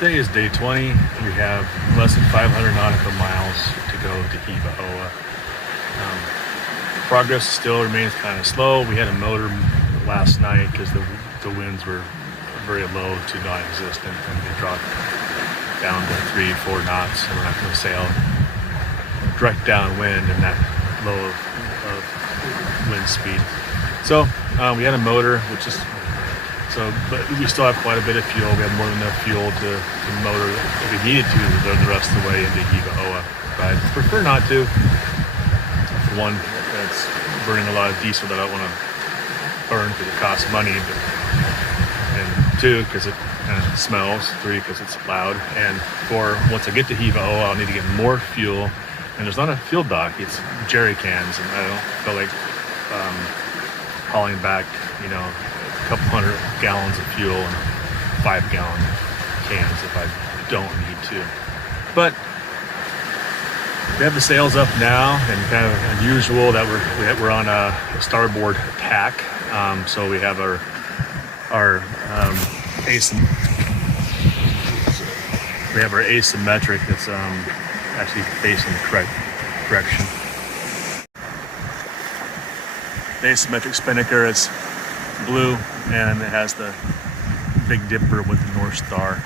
Today is day 20. We have less than 500 nautical miles to go to Hiva-Oa. Progress still remains kind of slow. We had a motor last night because the winds were very low to non-existent, and they dropped down to 3-4 knots, and we're not going to sail direct downwind in that low of wind speed. So we had a motor, but we still have quite a bit of fuel. We have more than enough fuel to motor if we needed to the rest of the way into Hiva-Oa. But I prefer not to. For one, it's burning a lot of diesel that I don't want to burn because it costs money. And two, because it kind of smells. Three, because it's loud. And four, once I get to Hiva-Oa, I'll need to get more fuel. And there's not a fuel dock. It's jerry cans, and I don't feel like hauling back, a couple hundred gallons of fuel in 5-gallon cans if I don't need to. But we have the sails up now, and kind of unusual that we're on a starboard tack. So we have our asymmetric that's actually facing the correct direction. The asymmetric spinnaker is blue, and it has the Big Dipper with the North Star.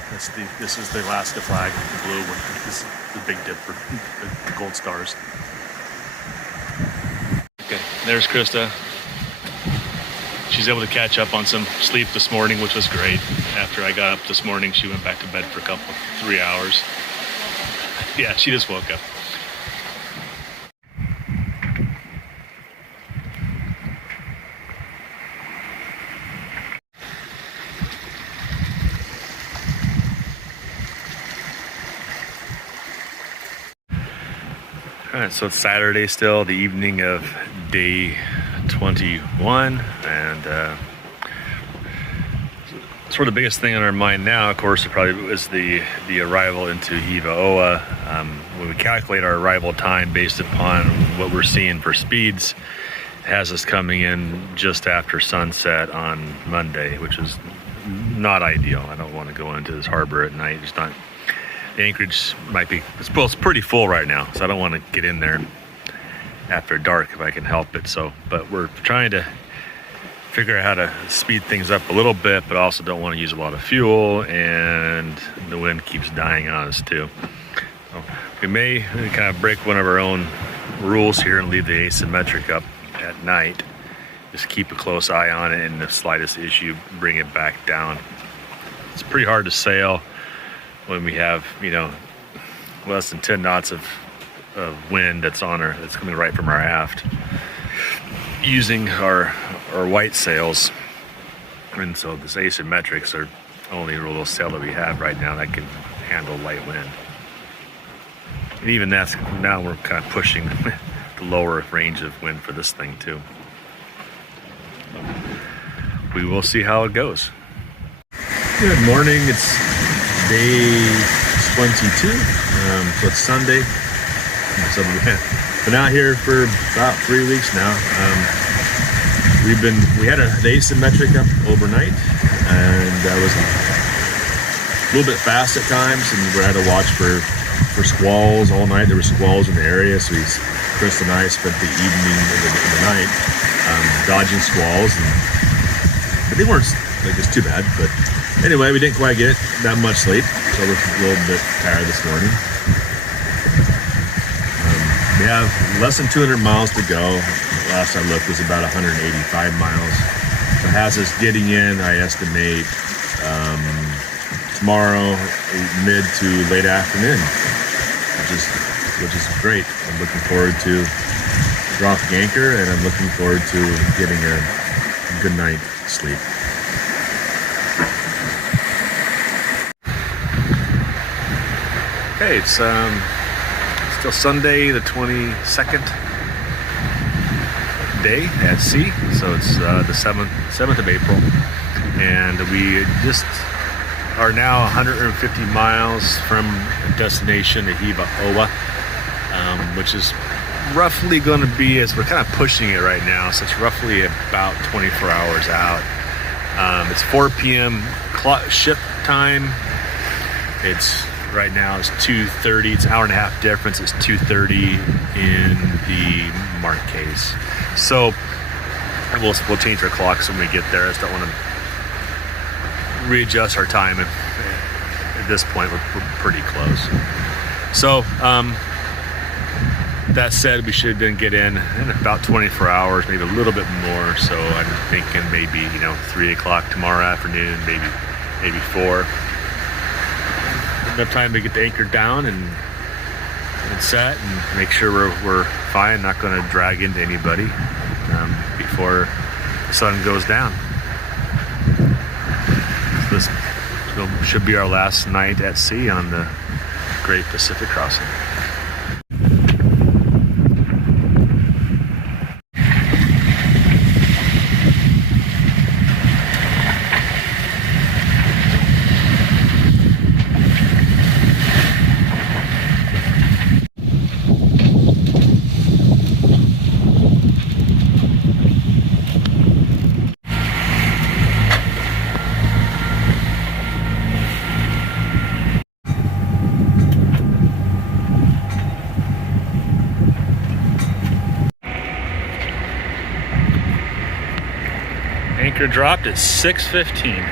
This is the Alaska flag, the blue with the Big Dipper, the gold stars. Okay, there's Krista. She's able to catch up on some sleep this morning, which was great. After I got up this morning, she went back to bed for 3 hours. Yeah, she just woke up. All right, so it's Saturday still, the evening of day 21, and sort of the biggest thing on our mind now, of course, probably is the arrival into Hiva-Oa. When we calculate our arrival time based upon what we're seeing for speeds, it has us coming in just after sunset on Monday, which is not ideal. I don't want to go into this harbor at night. It's not. The anchorage might be, it's pretty full right now, so I don't want to get in there after dark if I can help it. But we're trying to figure out how to speed things up a little bit, but also don't want to use a lot of fuel, and the wind keeps dying on us too. So we may kind of break one of our own rules here and leave the asymmetric up at night. Just keep a close eye on it, and the slightest issue, bring it back down. It's pretty hard to sail when we have, less than 10 knots of wind that's coming right from our aft, using our white sails. And so this asymmetrics are only little sail that we have right now that can handle light wind. And even that's, now we're kind of pushing the lower range of wind for this thing too. We will see how it goes. Good morning. It's day 22, so it's Sunday. So we've been out here for about 3 weeks now. We had the asymmetric up overnight, and that was a little bit fast at times, and we had to watch for squalls all night. There were squalls in the area, so Chris and I spent the evening in the night dodging squalls, but they weren't it's too bad. But anyway, we didn't quite get that much sleep, so we're a little bit tired this morning. We have less than 200 miles to go. Last I looked was about 185 miles. It has us getting in, I estimate, tomorrow, mid to late afternoon, which is great. I'm looking forward to dropping anchor, and I'm looking forward to getting a good night's sleep. Okay, it's still Sunday, the 22nd day at sea, so it's the 7th of April, and we just are now 150 miles from destination to Hiva-Oa, which is roughly going to be, as we're kind of pushing it right now, so it's roughly about 24 hours out. It's 4 p.m. ship time, It's right now it's 2:30. It's an hour and a half difference. It's 2:30 in the Marquez. So we'll change our clocks when we get there. I just don't want to readjust our time. At this point, we're pretty close. So that said, we should then get in about 24 hours, maybe a little bit more. So I'm thinking maybe 3 o'clock tomorrow afternoon, maybe 4. Enough time to get the anchor down and set and make sure we're fine, not going to drag into anybody before the sun goes down. So this should be our last night at sea on the Great Pacific Crossing. Anchor dropped at 6:15.